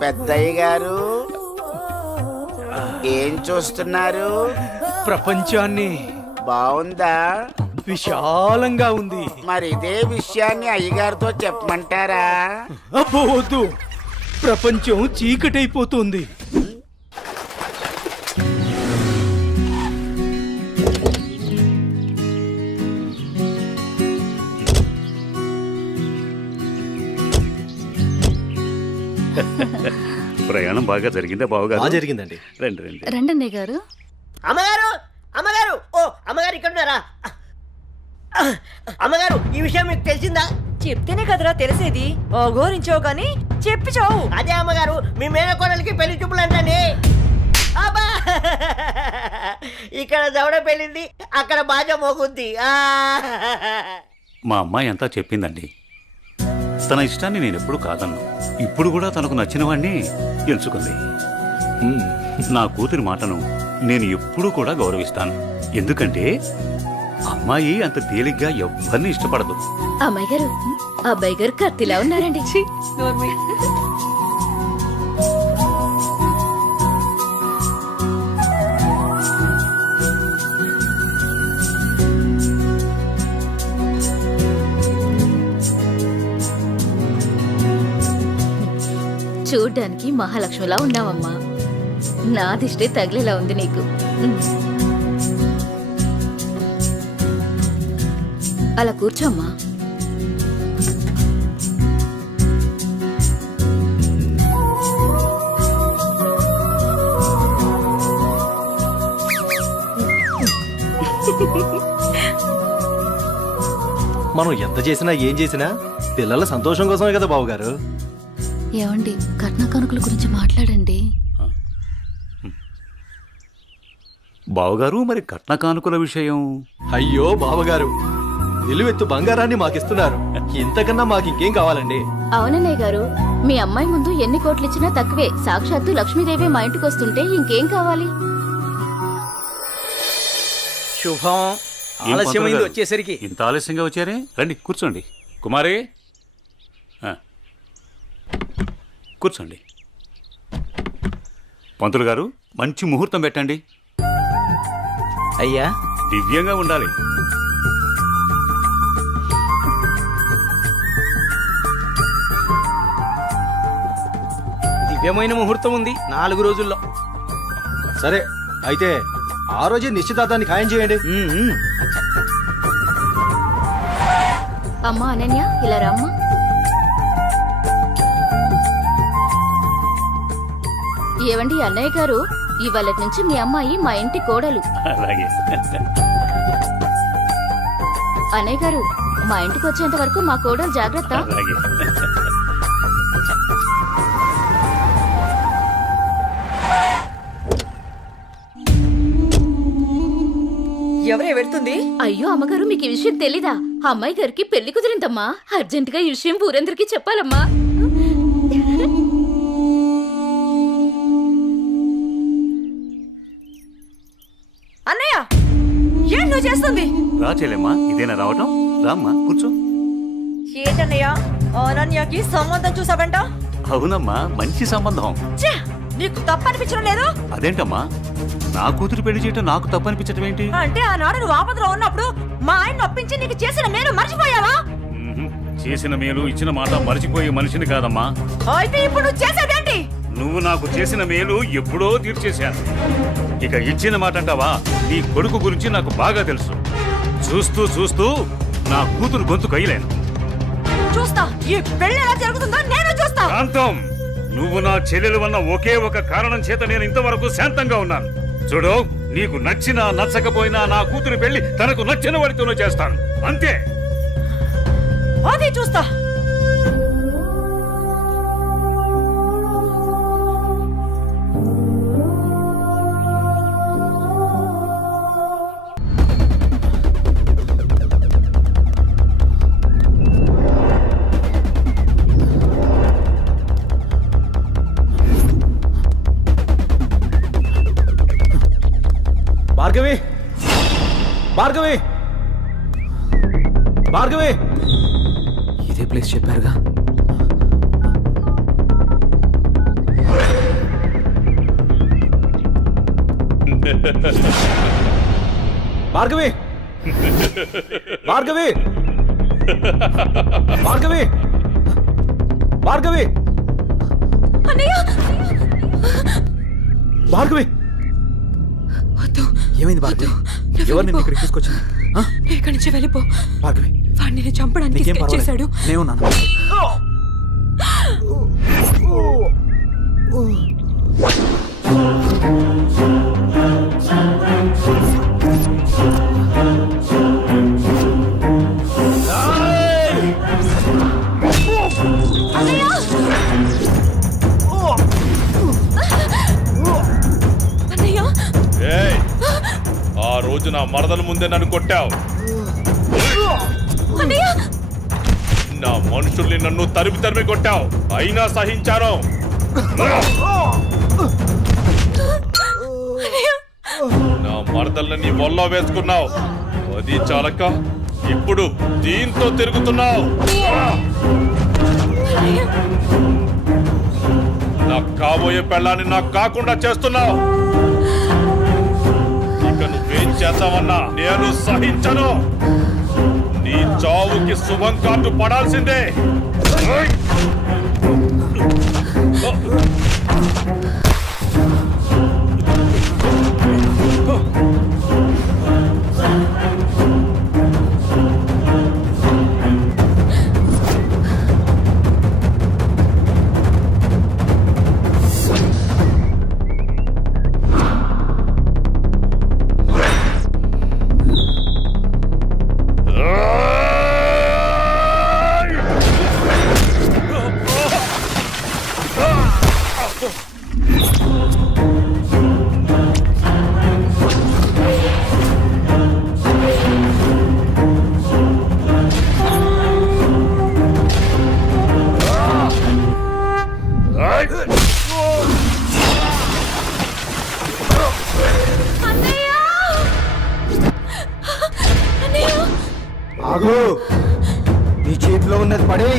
పెద్దయ్య గారు ఏం చూస్తున్నారు? ప్రపంచాన్ని. బాగుందా? విశాలంగా ఉంది. మరి ఇదే విషయాన్ని అయ్యగారితో చెప్పమంటారా? అబ్బో వద్దు, ప్రపంచం చీకటైపోతుంది. ప్రయాణం బాగా జరిగిందా బావగారు? జరిగిందండి. రండి రండి. రండి గారు. అమ్మగారు, అమ్మగారు, ఓ అమ్మగారు ఇక్కడ ఉన్నారా? అమ్మగారు, ఈ విషయం మీకు తెలిసిందా? చెప్తేనే కదరా తెలిసేది. ఓగోరించో గాని చెప్పి చావు. అదే అమ్మగారు, మీ మేనకోడలికి పెళ్లి చూపులు అంటండి. అబ్బా, ఇక్కడ దవడ పెళ్ళింది, అక్కడ బాజ మోగుద్ది. మా అమ్మాయి అంతా చెప్పిందండి. తన ఇష్టాన్ని నేను ఎప్పుడు కాదన్నా. ఇప్పుడు కూడా తనకు నచ్చిన వాడిని ఎంచుకుంది. నా కూతురి మాటను నేను ఎప్పుడూ కూడా గౌరవిస్తాను. ఎందుకంటే అమ్మాయి అంత తేలిగ్గా ఎవ్వరిని ఇష్టపడదు. అమ్మాయి గారు, అబ్బాయి గారు కత్తిలా ఉన్నారండి. చూడ్డానికి మహాలక్ష్మిలా ఉన్నావమ్మా. నా దిష్టే తగిలేలా ఉంది నీకు. అలా కూర్చోమ్మా. మనం ఎంత చేసినా ఏం చేసినా పిల్లల సంతోషం కోసమే కదా బావగారు. ఏమండి, కట్న కానుకల గురించి మాట్లాడండి. బావగారు, మరి కట్న కానుకల విషయం? అయ్యో బావగారు, నిలువెత్తు బంగారాన్ని మాకిస్తున్నారు. ఇంతకన్నా మాకు ఇంకేం కావాలండి? అవునన్నయ్య గారు, మీ అమ్మాయి ముందు ఎన్ని కోట్లు ఇచ్చినా తక్కువే. సాక్షాత్తు లక్ష్మీదేవి మా ఇంటికి వస్తుంటే ఇంకేం కావాలి? శుభం. ఆలస్యమైంది వచ్చేసరికి. ఇంత ఆలస్యంగా వచ్చారే? రండి కూర్చోండి. కుమారి కూర్చోండి. పంతులు గారు, మంచి ముహూర్తం పెట్టండి. అయ్యా, దివ్యంగా ఉండాలి. దివ్యమైన ముహూర్తం ఉంది 4 రోజుల్లో. సరే అయితే ఆ రోజే నిశ్చితార్థాన్ని ఖాయం చేయండి. అమ్మా అనన్య, ఇలా రామ్మా. ఏవండి అన్నయ్య గారు, ఇవాళ నుంచి మీ అమ్మాయి మా ఇంటి కోడలు. అలాగే. అన్నయ్య గారు, మా ఇంటికి వచ్చేంత వరకు మా కోడలు జాగ్రత్త. అలాగే. ఎవరే వెళ్తుంది? అయ్యో అమ్మగారు, మీకు ఈ విషయం తెలీదా? అమ్మాయి గారికి పెళ్లి కుదిరిందమ్మా. అర్జెంటుగా ఈ విషయం ఊరందరికీ చెప్పాలమ్మా. అన్నయ్య, ఏం నువ్వు చేస్తుంది? రా చెల్లెమ్మా, ఇదేనా రావటం? రామ్మా కూర్చో. ఏంటన్నయ్య, అనన్యకి సంబంధం చూసావంట? అవునమ్మా, మంచి సంబంధం. ఛే, నీకు తప్పనిపించడం లేదు? అదేంటమ్మా, నా కూతురు పెళ్లి చేయటం నాకు తప్పనిపించటం ఏంటి? అంటే ఆనాడు నువ్వు ఆపదలో ఉన్నప్పుడు మా ఆయన ఒప్పించి నీకు చేసిన మేలు మర్చిపోయావా? చేసిన మేలు ఇచ్చిన మాట మర్చిపోయే మనిషిని కాదమ్మా. అయితే ఇప్పుడు నువ్వు చేసేదేంటి? నువ్వు నాకు చేసిన మేలు ఎప్పుడో తీర్చేశాను. ఇక ఇచ్చిన మాట అంటావా? నీ కొడుకు గురించి నాకు బాగా తెలుసు. చూస్తూ చూస్తూ నా కూతురు గొంతు కయ్యలేను. చూస్తా, ఈ పెళ్లి ఎలా జరుగుతుందో నేను చూస్తా. శాంతం, నువ్వు నా చెల్లెలు వల్ల ఒకే ఒక కారణం చేత నేను ఇంతవరకు శాంతంగా ఉన్నాను. చూడు, నీకు నచ్చినా నచ్చకపోయినా నా కూతురు పెళ్లి తనకు నచ్చిన వాడితోనే చేస్తాను, అంతే. అది చూస్తా. భార్గవి భార్గవి ఇదే ప్లేస్ చెప్పారుగా. భార్గవి భార్గవి భార్గవి భార్గవి అన్నయ్య భార్గవి వద్దు, ఏమైంది భార్గవి? నువ్వు ఎవరు నిన్ను వెళ్ళిపో. ఇక్కడికి తీసుకొచ్చింది? ఆ? నువ్వు ఇక్కడి నుంచి వెళ్ళిపో. భార్గవి వాడిని నేను చంపడానికి నీకేం స్కెచ్ చేశాడు. పర్వాలేదు, నేనున్నాను. అన్నయ్య ఏయ్, ఆ రోజు నా మరదల ముందే నన్ను కొట్టావు. అన్నయ్య నా మనుషుల్ని నన్ను తరిమి తరిమి కొట్టావు, అయినా సహించాను. నా మరదల్ని నీ ఒళ్ళో వేసుకున్నావు, అది చాలక ఇప్పుడు దీంతో తిరుగుతున్నావు. నాకు కాబోయే పెళ్ళాన్ని నాకు కాకుండా చేస్తున్నావు. ఇక నువ్వేం చేద్దామన్నా నేను సహించను. నీ చావుకి శుభం కార్డు పడాల్సిందే. ఆగు, నీ చేతిలో ఉన్నది పడే.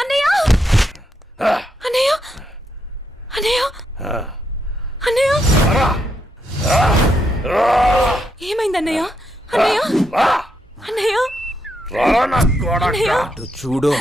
అన్నయ్య అన్నయ్య అన్నయ్య అన్నయ్య ఏమైంది అన్నయ్య అన్నయ్య అన్నయ్య అన్నయ్య చూడు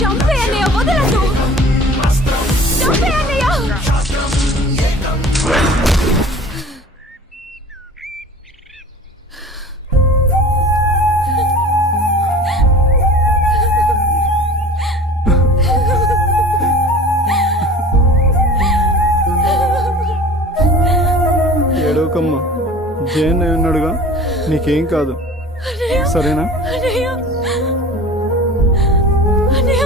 చంపే అన్నయ్య వదలదు చంపే అన్నయ్య ఏడవకమ్మా జయన్ ఉన్నాడుగా, నీకేం కాదు, సరేనా? అన్నయ్య అన్నయ్య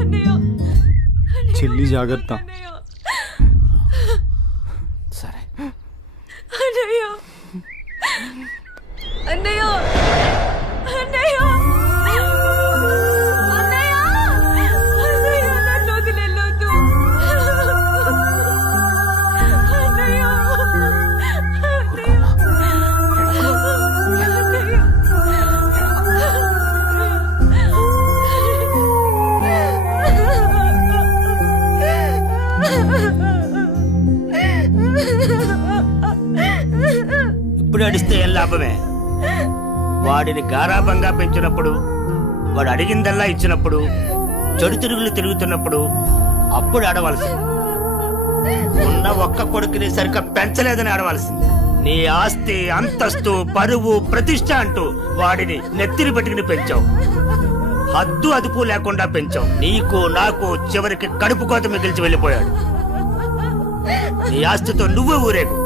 అన్నయ్య చెల్లి జాగ్రత్త. సరే అన్నయ్య అన్నయ్య అన్నయ్య అన్నయ్య అన్నయ్య నన్ను వదిలేయొద్దు అన్నయ్య ఇప్పుడు అడిస్తే ఏం లాభమే? వాడిని గారాబంగా పెంచినప్పుడు, వాడు అడిగిందల్లా ఇచ్చినప్పుడు, చెడు తిరుగులు తిరుగుతున్నప్పుడు అప్పుడు ఆడవలసింది. ఉన్న ఒక్క కొడుకుని సరిగ్గా పెంచలేదని ఆడవలసింది. నీ ఆస్తి, అంతస్తు, పరువు, ప్రతిష్ట అంటూ వాడిని నెత్తిని పెట్టుకుని పెంచావు. హద్దు అదుపు లేకుండా పెంచావు. నీకు నాకు చివరికి కడుపు కోత మిగిల్చి వెళ్ళిపోయాడు. నీ ఆస్తితో నువ్వే ఊరేగు.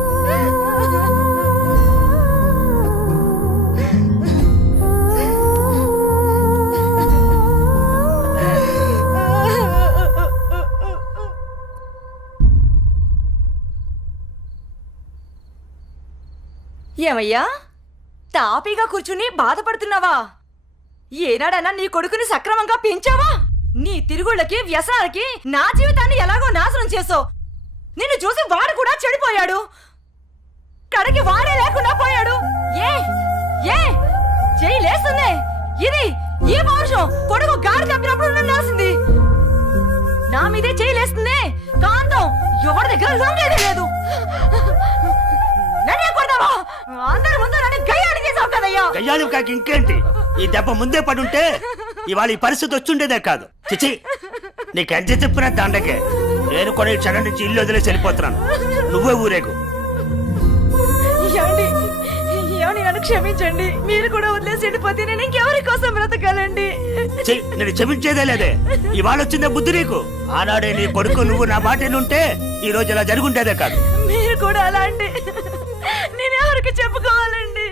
ఏమయ్యా తాపీగా కూర్చుని బాధపడుతున్నావా? ఏనాడన్నా నీ కొడుకుని సక్రమంగా పెంచావా? నీ తిరుగుళ్ళకి వ్యసనాలకి నా జీవితాన్ని ఎలాగో నాశనం చేసావు. నిన్ను చూసి వాడు కూడా చెడిపోయాడు. కడకి వాడే లేకుండా పోయాడు. ఏ ఏ చెయ్యి లేస్తుంది. ఇది ఈ పౌరుషం కొడుకు గాడి తప్పినప్పుడు ఉండాల్సింది. నా మీదే చెయ్యి లేస్తుంది. కాంతం ఎవరి దగ్గర లొంగేదే లేదు. నన్నే కొడతావా? అందరి ముందు నన్ను గయ్యాడి చేసావు కదయ్యా. గయ్యాళి కాకి ఇంకేంటి? ఈ దెబ్బ ముందే పడుంటే ఇవాళ ఈ పరిస్థితి వచ్చుండేదే కాదు. చిచి, నీకు ఎంత చెప్పినా దండకే. నేను కూడా ఈ క్షణం నుంచి ఇల్లు వదిలేసి వెళ్ళిపోతున్నాను. నువ్వే ఊరేగు. ఏమండి ఏమండి నన్ను క్షమించండి. మీరు కూడా వదిలేసి వెళ్ళిపోతే నేను ఇంకెవరి కోసం బ్రతకాలండి? నేను క్షమించేదే లేదే. ఇవాళ వచ్చిందే బుద్ధి నీకు. ఆనాడే నీ కొడుకు నువ్వు నా మాట ఉంటే ఈ రోజు ఇలా జరుగుంటేదే కాదు. మీరు కూడా అలా అంటే నేను ఎవరికి చెప్పుకోవాలండి?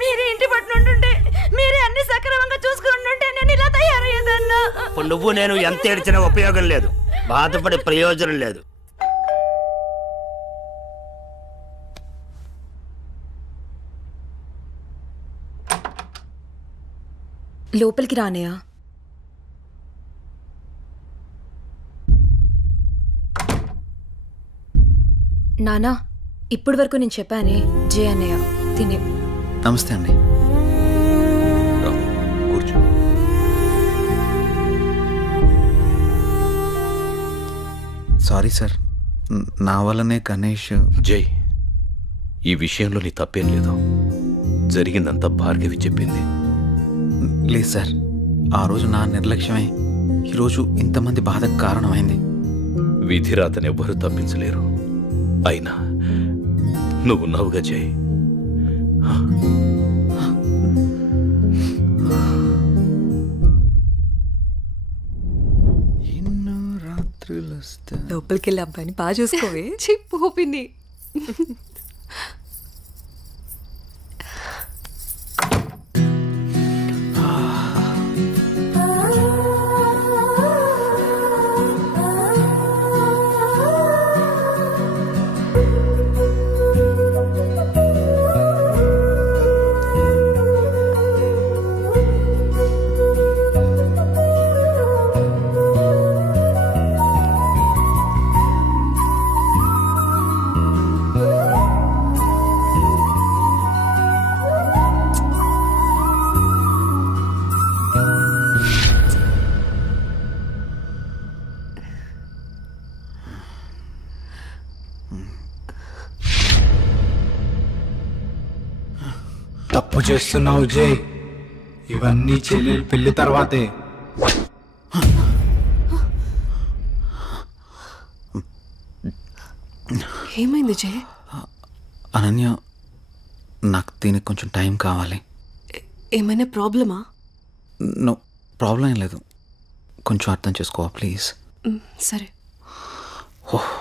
మీరే ఇంటి పట్టునుంటుంటే, మీరే అన్ని సక్రమంగా చూసుకుంటుంటే నేను ఇలా తయారయ్యేదన్నా. ఇప్పుడు నువ్వు నేను ఎంత ఏడ్చినా ఉపయోగం లేదు, బాధపడే ప్రయోజనం లేదు. లోపలికి రానయా? నానా, ఇప్పటి వరకు నేను చెప్పానే జే అన్నయ్య తినే. నమస్తే అండి. కూర్చో. సారీ సార్, నా వల్లనే గణేష్. జై, ఈ విషయంలో నీ తప్పేం లేదు. జరిగిందంతా భార్గవి చెప్పింది. లేదు సార్, ఆ రోజు నా నిర్లక్ష్యమే ఈరోజు ఇంతమంది బాధకు కారణమైంది. విధిరాతను ఎవ్వరూ తప్పించలేరు. అయినా నువ్వున్నావుగా జై. ఎన్నో రాత్రులు లోపలికి వెళ్ళి అబ్బాయిని బాగా చూసుకోవే. చిప్పోపిని తప్పు చేస్తున్నావు జై. ఇవన్నీ చెల్లెలు పెళ్లి తర్వాతే. ఏమైంది జే? అనన్య, నాకు దీనికి కొంచెం టైం కావాలి. ఏమైనా ప్రాబ్లమా? నో ప్రాబ్లం ఏం లేదు, కొంచెం అర్థం చేసుకోవా ప్లీజ్. సరే. ఓహ్